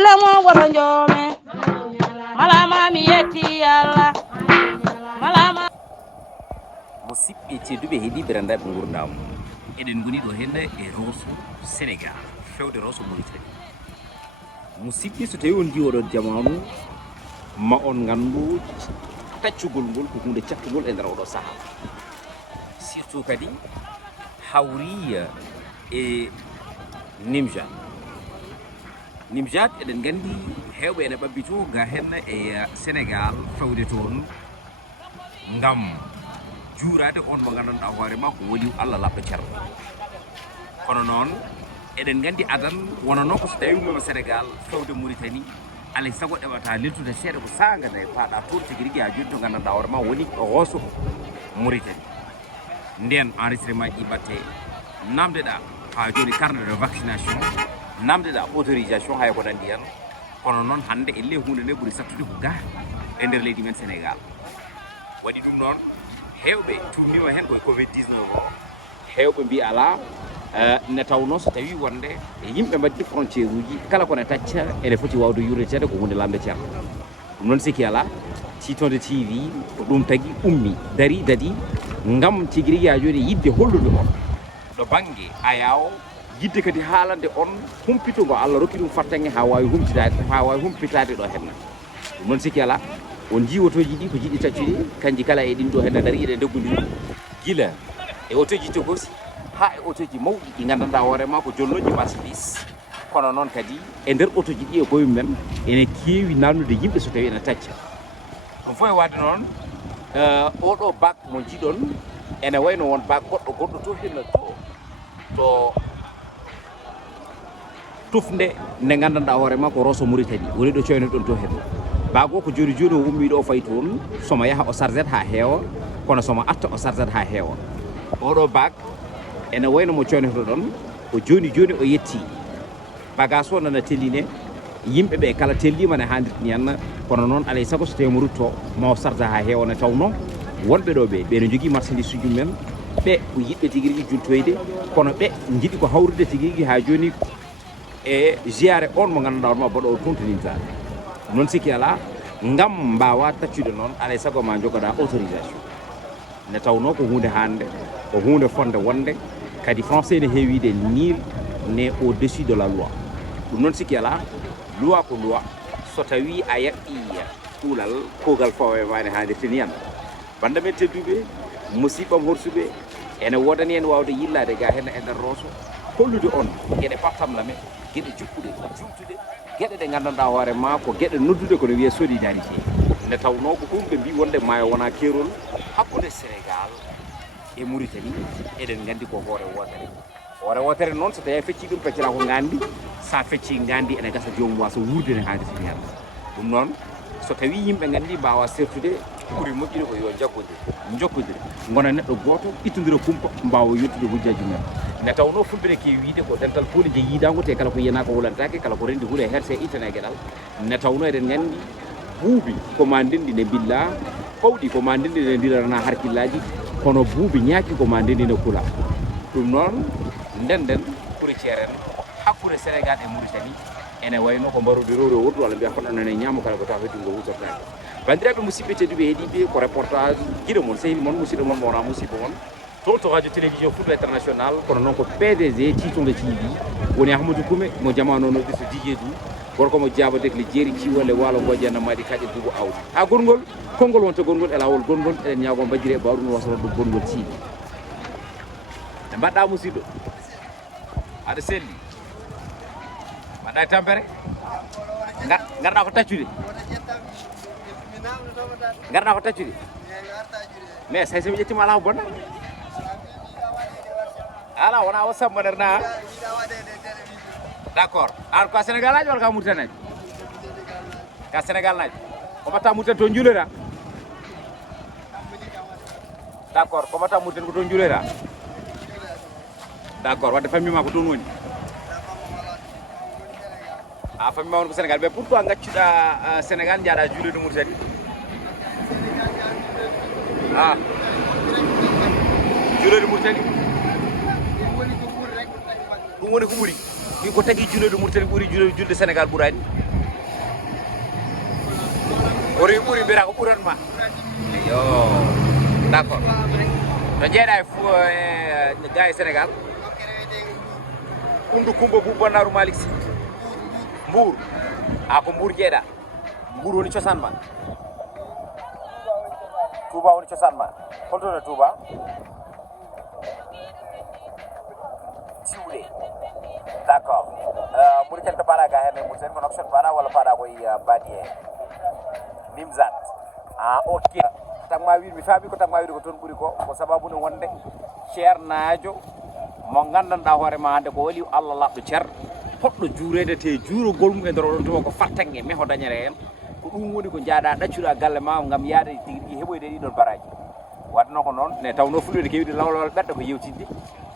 lamo boronjome malama mi yetti Allah malama musidɓe tedduɓe heeɗiɓe rendaɓe gurdam eɗen goni ɗo henna e Rosso Sénégal fewde Rosso Mauritanie musidɓe so tawi on jiiwa ɗo jamanu ma on gandu taccugol ngol ko hunde cattugol e nder oɗo saaha surtout kadi hawri e Nimjat eɗen gandi hewɓe ene ɓabbito ga henna e Sénégal fewde toon ngam juurade on mo gandanɗa hoorema ko woni Allah labɗo ceerno kono noon eɗen gandi adan wona noon ko so tawi wimama Sénégal fewde Mauritanie alay sago ɗeɓata leltude seeɗa ko saga nde paɗa toon tigui rigui ha joni to gandanɗa hoorema woni Rosso Mauritanie nden enregistrement ji batte namdeɗa ha joni carnet de vaccination namdeɗa autorisation hay ko nandi hen kono noon hande elle hunde nde ɓuuri sattude ko ga e nder leydi men Sénégal waɗi ɗum noon hewɓe tumnima hen koye covid 19 o hewɓe mbi ala ne tawno so tawi wonde e yimɓe mbaddi frontiére uji kala kone tacca ene foti wawde yurretede ko hunde lamde ceerno ɗum noon sikki ala Titonde TV ko ɗum tagui ummi dari dadi ngam tigui rigui ha joni yidde hollude on ɗo banggue ayaw yidde kadi haalande on humpito ngo Allah rokki ɗum fattange ha wawi humpitade ɗo henna ɗum noon sikki ala on jiiwotoji ɗi ko jiɗɗi taccuɗi kanji kala e ɗin ɗo henna dari eɗe deggodiri guila e otoji togosi ha e otoji mawɗi ɗi gandanɗa hoorema ko jolnoji marchandise kono noon kadi e nder otoji ɗi e koyum men ene keewi nannude yimɓe so tawi ene tacca ɗum fof e wadde noon oɗo bak mo jiiɗon ene wayno won bak goɗɗo to henna to tufde nde gandanɗa hoorema ko Rosso Mauritanie woni ɗo coyno ɗon to henna bago ko joni o ummi ɗo o fayi toon somo yaha o chargete ha heewa kono somo atta o chargete ha heewa oɗo bag ene wayno mo coynete ɗon ko joni o yetti bagage o nana telline yimɓeɓe kala tellima ne handirtini henna kono noon alay saago so tawi mo rutto ma o charge ha heewa ne tawno wonɓe ɗo ɓe ne jogui marchandise uji men ɓe ko yiɗɓe tigui rigui jultoyde kono ɓe jiiɗi ko hawrude tigui rigui ha joni e jiyare on mo gandanɗa hoorema baɗo o tontonintade noon sikki ala ngam mbawa taccude noon alay saago ma jogoɗa autorisation ne tawno ko hunde hande ko hunde fonde wonde kadi français ne heewide nul n'est au-dessus de la loi ɗum noon sikki ala loi ko loi so tawi a yaɓɓi ɗuulal kogal fawe ma ne handirtini yan banda men tedduɓe musiɓɓam horsuɓe ene wodani en wawde yillade ga hen e nder Rosso hollude on gueɗe pattamlame gueɗe juppuɗe jumtude gueɗe ɗe gandanɗa hoorema ko gueɗe noddude kono wiye solidarité nde tawno ko ɗum ɓe mbi wonde maayo wona keerol hakkude Sénégal e Mauritanie eɗen gandi ko hoore wotere noon so tawi a fecci ɗum feccata ko gandi sa fecci gandi ene gasa jomum wasa wurde ne haalisi hen ɗum noon so tawi yimɓe gandi mbawa sertude ɓuuri moƴƴude ko yo jokkodire gona neɗɗo goto ittodira kumpa mbawa yettude hujjaji men nde tawno fulɓe ne kewi wiide ko dental fof je yiidango te kala ko yiyana ko wullantake kala ko rendi huule herse ittane gueɗal ne tawno eɗen gandi buubi koma ndendi ne billa fawɗi koma ndendi ne ndirana harkillaji kono buubi ñaaki koma ndendi ne kula ɗum noon ndenden ɓuuri ceeren hakkude Sénégal e Mauritanie ene wayno ko mbarude rewre wurdu walla mbiya koɗo nane ñaamo kala ko tawa heddi ngo hutortake bandiraɓe musidɓe tedduɓe heeɗiɓe ko reportage guiɗo moon sehili moon musidɗo moon mo wona musidɗo moon toon to radio télévision Futba International kono noon ko PDG Titonde TV woni Ahmadou Koumé mo jamanono ɗi so Dj Dou gorko mo jaabade le jeeri ciwolle waalo ngoje na maɗi kaƴe dugo awdi ha gongol konngol wonta gongol e lawol gongol eɗen ñaago mbajjire e bawɗum no wasano ɗum gongol siiɗi ne mbaɗɗa musidɗo aɗa selli mbaɗɗa e tampere garɗa ko taccude mais say somi ƴettima ala ko bonna ala wona o samba nder na d'accord an ko Sénégal aji walla ka Mauritanie aji ka Sénégal naji ko mbatta Mauritanie to juulera d'accord ko mbatta Mauritanie ko toon juulera d'accord wadde famille ma ko toon woni a famille ma woni ko Sénégal mais pourquoi gaccuɗa Sénégal jaaɗa juulede Mauritanie a juulede Mauritanie ɗum woni ko ɓuuri ɗi ko tagui juulede Mauritanie ɓuuri julde Sénégal ɓuurani ɓuri mbira ko ɓuranma yo d'accord no jeeɗa e ga e Sénégal Koundou Coumba Bou Bonnaru Malick Sy Mbour ko Mbour jeeɗa Mbour woni cosaan ma Touba woni cosaan ma holtono Touba Tiwɗe d'accord Mauritanie to paɗa ga henne Mauritanie ko Nouakchott paɗa walla paɗa koye Badi he Nimzat ok tagma wiide mi faami ko tagma wiide ko toon ɓuuri ko sababude wonde ceernajo mo gandanɗa hoorema hande ko wali Allah labɗo ceer poɗɗo juurede te juurogol mum e nder oɗon tuma ko fartange meho dañere hen ko ɗum woni ko jaaɗa ɗaccuɗa galle ma gam yaade tigui heɓoyde ɗiɗon baraji wadno ko noon ne tawno fulɓe kewide lawlawal ɓerɗe ko yewtidde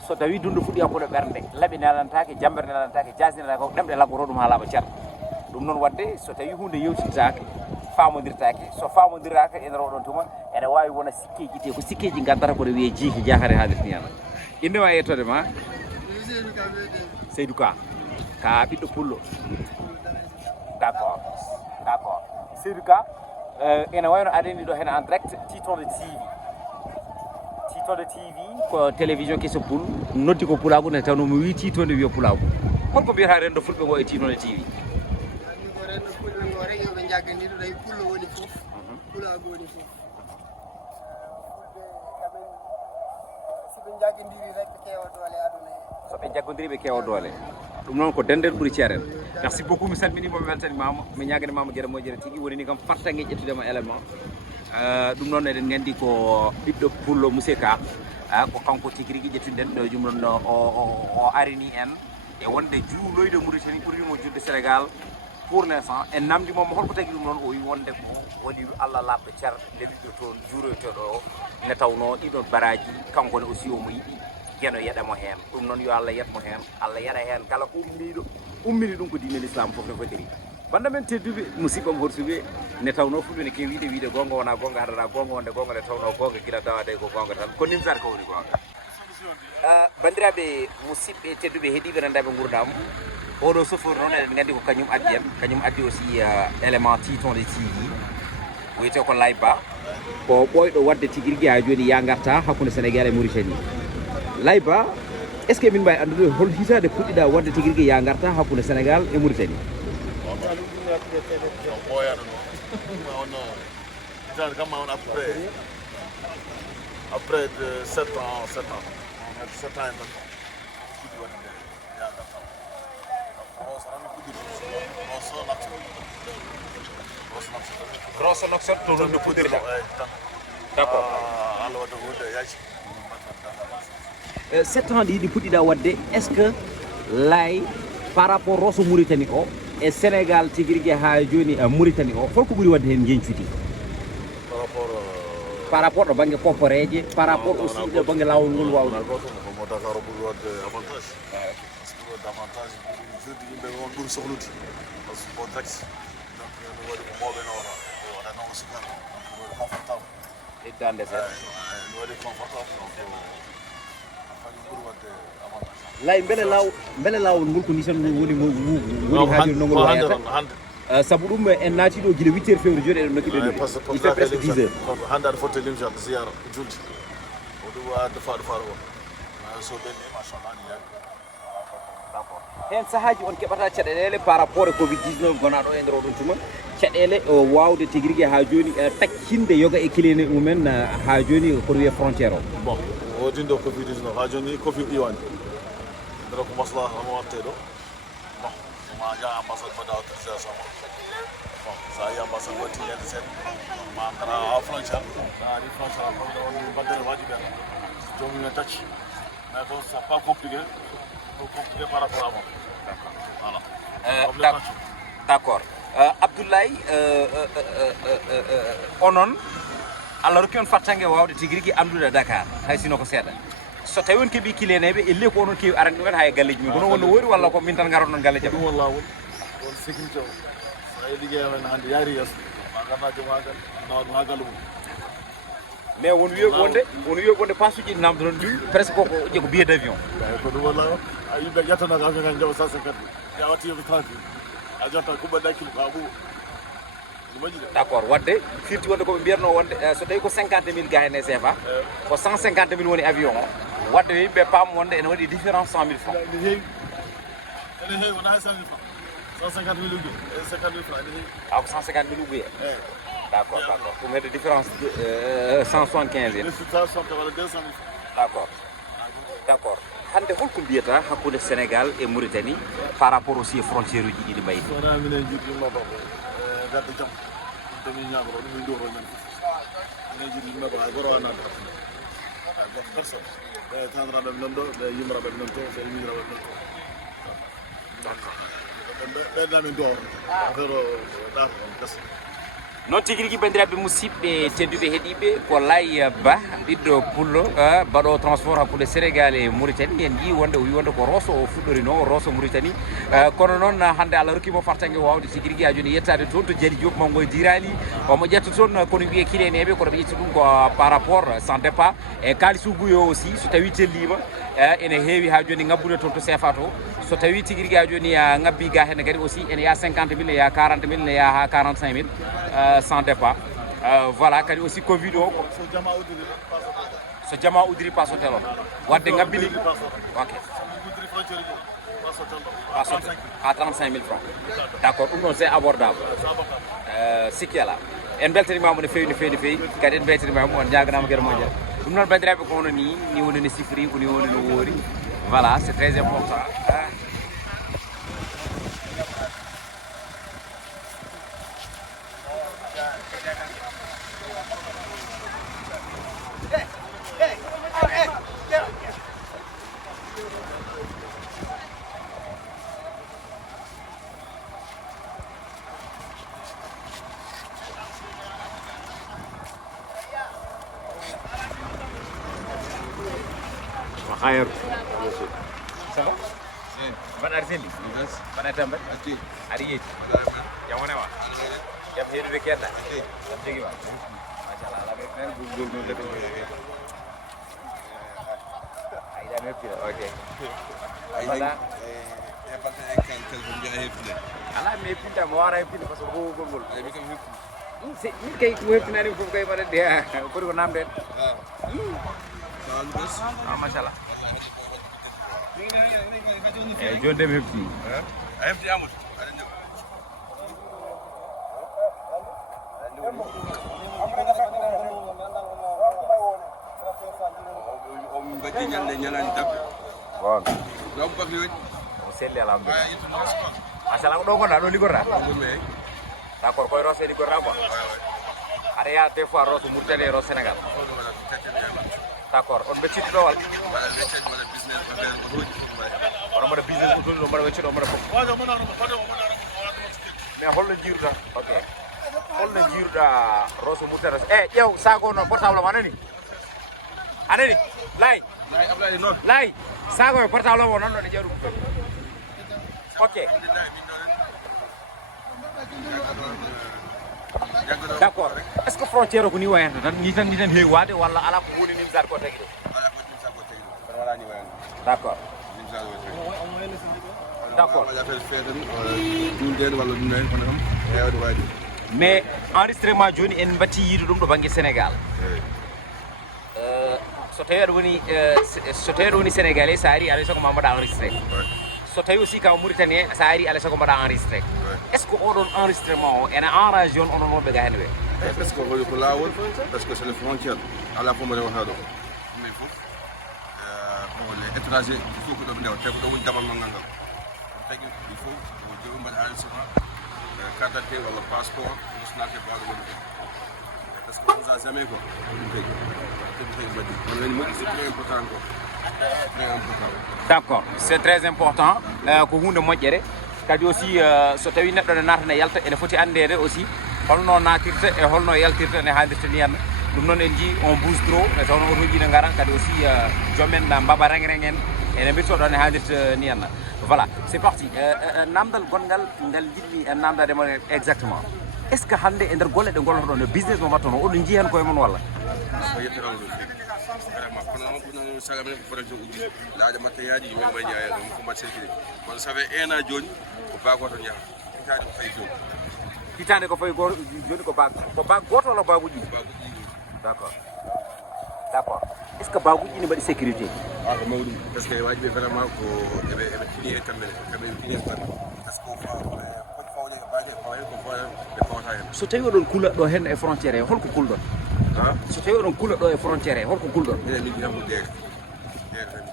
so tawi dundu fuɗɗi hakkude ɓernde laaɓi nelantake jambere nelantake jasnelantake ko ɗemɗe laggoto ɗum ha laaɓa ceer ɗum noon wadde so tawi hunde yewtidtake famodirtake so famodiraka e nder oɗon tuma ene wawi wona sikkeji te ko sikkeji gaddata koɗo wiye jiiki jahare haalirni yana indema yettode ma Seydou Ka ɓiɗɗo pullo d'accord Seydou Ka ene wayno aɗani ɗo hen en direct Titonde TV ko télévision keso poul noddi ko pulago ne tawno mo wi Titonde wiya pulago holko mbiyata rendo fulɓe ngo e Titonde TV rendo fulɓe ngo rek yoɓe jagganiɗo tawi pullo woni fof pulago woni fof fulɓe kaɓen siɓe jaggodiri rek ɓe kewa doole aduna he so ɓe jaggodiri ɓe kewa doole ɗum noon ko denden ɓuuri ceeren merci beaucoup mi salminima mi weltanimama mi ñaganimama gueɗe moƴƴere tigui woni ni kam fartangue ƴettudema élément ɗum noon eɗen gandi ko ɓiɗɗo pullo monsieur Ka ko kanko tigui rigui ƴettuɗen ɗo jum noon o arini en e wonde juuloyde Mauritanie ɓuurnimo julde Sénégal pour l'instant en namdimomo holko tagui ɗum noon o wi wonde ko woni Allah labɗo ceer nde ɓiɗɗo toon juuroytoɗo o ne tawno ɗiɗon baraji kankone aussi omo yiɗi gueno yeɗamo hen ɗum noon yo Allah yetmo hen Allah yaɗa hen kala ko ummini ɗum ko diine l'islam foof no fotiri banda men tedduɓe musiɓɓam horsuɓe ne tawno fulɓe ne kewi wiide gonga wona gonga haɗata gonga wonde gonga nde tawno gonga gila dawade ko gonga tan ko Nimzat ko woni gonga bandiraɓe musidɓe tedduɓe heeɗiɓe nandaɓe gurdam oɗo chauffeur noon eɗen gandi ko kañum addi en kañum addi aussi élément Titonde TV wiyete ko Layba ko ɓoyɗo wadde tigui rigui ha joni ya garta hakkude Sénégal e Mauritanie Layba est ce que min mbawi andude hol hitande puɗɗiɗa wadde tigui rigui ya garta hakkude Sénégal e Mauritanie après 7 ans grosso Nouakchott to ɗon no puɗɗirɗa d'accord 7 ans ɗi puɗɗiɗa wadde est ce que lay par rapport rosso Mauritanie o e Sénégal tigui rigui ha joni Mauritanie o holko ɓuuri wadde hen jencudi par rapport ɗo banggue poporeje par rapport aussi ɗo banggue lawol ngol wawde Dakar ɓuuri wadde avantage avantage jeudi yimɓe on ɓuuri sohlude par ce que taxi donc no waɗi ko mawɓe no waɗanoma sukar waɗi confortable iddande sa no waɗi confortable donc kañum ɓuuri wadde avantage lay beele lawol ngol ko ni tan woni haadir no ngol wayata saabu ɗum en naati ɗo guila 8 heures fewre joni eɗen nokki ɗen il fait presque 10 heures hande aɗa fotte Nimzat ziyara julde o ɗum adde faɗo o so ɓenni machallah ni yaade d'accord hen sahaji on keɓata caɗele par rapport e covid 19 gonaɗo e nder oɗon tuma caɗele wawde tigui rigui ha joni takkinde yoga e kilene mumen ha joni koto wiye frontiére o bon wodindo covid 19 ha joni covid iwani ndera ko maslaha mo watte ɗo bon ma ja ambassade mbaɗa autorisation mo bon sa yi ambassade watti yede sen ma kara ha frontiére sa ari frontiére kono on mbaddere waɗi ɓen jomum ne tacci mais bon c'est pas compliqué par rapport à moi voilà d'accord Abdoulaye onon Allah rokki on fattangue wawde tigui rigui andude Dakar hay sino ko seeɗa so tawi on keeɓi kileneɓe elle ko onon kewi arande ɗumen ha e galleji min kono wonno woori walla ko min tan garoɗon galle jaam ɗum walla woni on sécurité o sa yi ligguey men hande yaari yesso ma garna joom ha galle nawa ɗum ha galle mum mais won wiyo wonde pasuji namdo non ɗum presque koko ƴego billet d' avion ko ɗum walla on a yimɓe ƴettanaka avion kan jaɓa 150 ya watti yoɓe tranquille a jotta kuɓɓaɗa kilo ka ɓuuɓa d'accord wadde firti wonde ko ɓe mbiyatno wonde so tawi ko 50 000 ga hen e CFA ko 150 000 woni avion o wadde yimɓe paam wonde ene waɗi différence 100 000 francs ene heewi wona hay 100 000 francs 150 000 uguye 50 000 francs ene heewi ko 150 000 uguye d'accord d'accord ɗum hedde différence 175 en 160 walla 200 000 francs d'accord d'accord hande holko mbiyata hakkude Sénégal et Mauritanie par rapport aussi e frontiére uji ɗiɗi mbayni wona minen jiɗɗimnoɗo gadde jaam demi ñagoro ɗum min dowro men minen jiɗi yimɓeɗo hay goto wannade hay goto personne ɓe taniraɓe ɓe nan ɗo ɓe yimraɓe ɓe nan to ɓe miñiraɓe ɓe nan to ɓeydamin dowro affaire o ɗato on gasa noon tigi rigui bandiraɓe musidɓe tedduɓe heeɗiɓe ko Lay Ba ɓiɗɗo pullo baɗo transport hakkude Sénégal e Mauritanie en yi wonde o wi wonde ko Rosso o fuɗɗorino Rosso Mauritanie kono noon hande Allah rokkimo fartangue wawde tigi rigui ha joni yettade toon to Dially Diop Mango e Dirali omo ƴetta toon kono wiye kileneɓe kono ɓe ƴetta ɗum ko par rapport sans départ e kalis uguyo aussi so tawi tellima ene heewi ha joni ngabbude toon to CFA to so tawi tigi rigui ha joni ngabbi ga hen kadi aussi ene ya 50 000 ne ya 40 000 ne ya ha 45 000 sans départ voilà kadi aussi Covid o so jama udiri passe hotel o wadde ngabbini ok passe hotel à 35 000 francs d'accord ɗum ɗon c'est abordable sikki ala en beltanimamo no fewi no fewi no fewi kadi en beltanimamo on jaganama gueɗe moƴƴere ɗum noon bandiraɓe ko hono ni woni no sifori ko ni woni no woori voilà c'est très important خير سبا بنا رسلي بنا تمبر أريج يا منا ما يا بهير بكيرنا تيجي ما ما شاء الله لا بكرة جول جول ده أيدا ميبتي أوكي أيدا يا بس كان كلهم جاي هيبتي أنا ميبتي ده موارا هيبتي بس هو جول أي بكرة هيبتي ini kayak mehibti nani foofu kay pada dia pour ko namde masalah jonde mehibti hefti amut om badi nyande nyalan tak bon do bak yoy o selli alhamdulillah masalah ko do ko da do ligora d'accord koy Rosso ligora quoi ada ya des fois Rosso Mauritanie Rosso Sénégal d'accord on be citto wal wala wecce wala business wala mbaɗa business ko tolno mbaɗa wecce ɗo mbaɗa fof mais holno jiruɗa ok holno jiruɗa Rosso Mauritanie ƴeew sago noon portable mo anani lay Ablaye noon lay sago e portable mo noon ɗo ɗe ƴeew ɗum ok d'accord est-ce que frontière ko ni wayanta tan ni tan heewi wade walla ala ko woni nim sar ko tagi do ala ko nim sar ko tagi do wala ni wayanta d'accord nim sar ko tagi d'accord wala fel fedem dum den wala dum nen kono am heewde wayde mais enregistrement joni en batti yiide dum do bangi Sénégal so tawi aɗa woni sénégalais sa ari alay soko ma mbaɗa enregistré so tawi aussi ka Mauritanie sa ari alay soko mbaɗa enregistré est ce que oɗon enregistrement o ene enrage on onon wonɓe ga hen ɓe parce que holi ko lawol parce que c'est les frontières ala fo mbaɗa waha ɗo mais fof hole étranger il faut ko ɗo ɓe ndewa tawi ko ɗo woni damal ngal ngal tagi il faut ko jowi mbaɗa enregistrement carte d'identité walla passeport nationalité baɗo woni parce que on a jamais quoi d'accord c'est très important ko hunde moƴƴere kadi aussi so tawi neɗɗo ne natana yalta ene foti andede aussi holno natirta e holno yaltirta ne haalirta ni henna ɗum noon en ji on bouge trop e tawno otoji ne garan kadi aussi jomen mbaba reng en ene mbirtoɗo ne haalirta ni henna voilà c'est parti namdal gongal ngal jiɗmi namdade mon exactement est ce que hande e nder golle ɗe gollotoɗon no business mo wattono oɗon jii hen koye mon walla ko yettirano ɗum vraiment kono saga men ko projet uddi laaƴa matériel yimɓe mbayi ñaaya ɗum ko mbat circulé kono ça fait 1 an joni ko bagoto jaha itade ko fayi joni hitande ko fayi goto joni ko bag goto walla baguji d'accord d'accord est ce que baguji ne mbaɗi sécurité ko mawɗum par ce que wajiɓe vraiment ko eɓe fini e kamɓe fini e kamɓe par ce que foti fawde ko baje fawen ko fawen ɓe fawata hen so tawi oɗon kuula ɗo hen e frontiére he holko kulɗon so tawi oɗon kuula ɗo e frontiére he holko kulɗon minen min jiyam ko jeega tan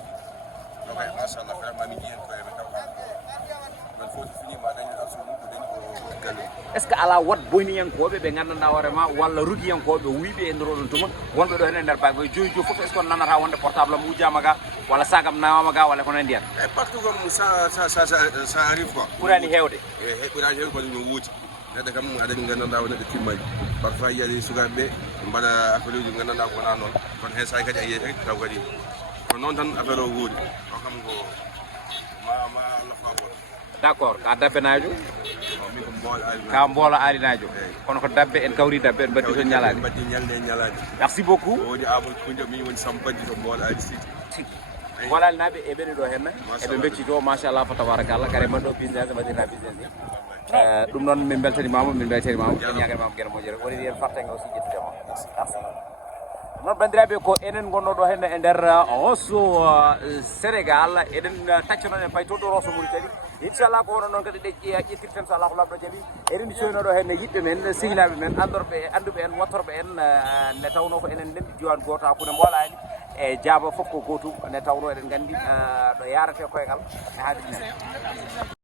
donc machallah vraiment min jiyen ko eɓe taw non foti finima dañi absolu ko dañi ko galle est ce que ala wat boyniyankoɓe ɓe gandanɗa hoorema walla rugiyankoɓe wiiɓe e nder oɗon tuma wonɓe ɗo hen e nder bagge joyi joni foof est ce que on nanata wonde portable am wujjama ga walla sagam nawama ga walla ko nandi hen e partout comme ça arrive quoi ɓurani hewde ɓurani hewde kono no wuuti neɗɗo kam aɗani gandanɗa ko neɗɗo timmaji parfois yiyaɗe sukaɓeɓe mbaɗa affaire uji gandanɗa ko wona noon kono hen sahi kadi a yiiyat taw kadi ko noon tan affaire o wuuri o kam ko ma lofma goto d' accord ka dabbenajo min ko mboolo ari ka mboola arinajo kono ko dabbe en kawri dabbe en mbaddi to ñalade mbaddi ñalde ñalade merci beaucoup woni amadou kunde min woni sampadi to mboolo ari siti walal naɓe e ɓeni ɗo henna eɓe beccito machallah fa tabarakallah kare man ɗo business mbaɗirta business ni ɗum noon min beltanimama min beltanimama ɓe ñaganimama gueɗe moƴƴere woni hen fartenga aussi ƴettudema merci noon bandiraɓe ko enen gonno ɗo henne e nder Rosso Sénégal eɗen tacconon en pay to ɗo Rosso Mauritanie inchallah ko hono noon kadi ɗe ƴettirten so allahu labɗo jaaɓi eɗen coyno ɗo henne yiɗɓe men sehilaɓe men anduɓe en wattorɓe en nde tawno ko enen ndemɗi diwan goto hakkude mbolani e jaaba foof ko gotum nde tawno eɗen gandi ɗo yarate koygal e haade ɗum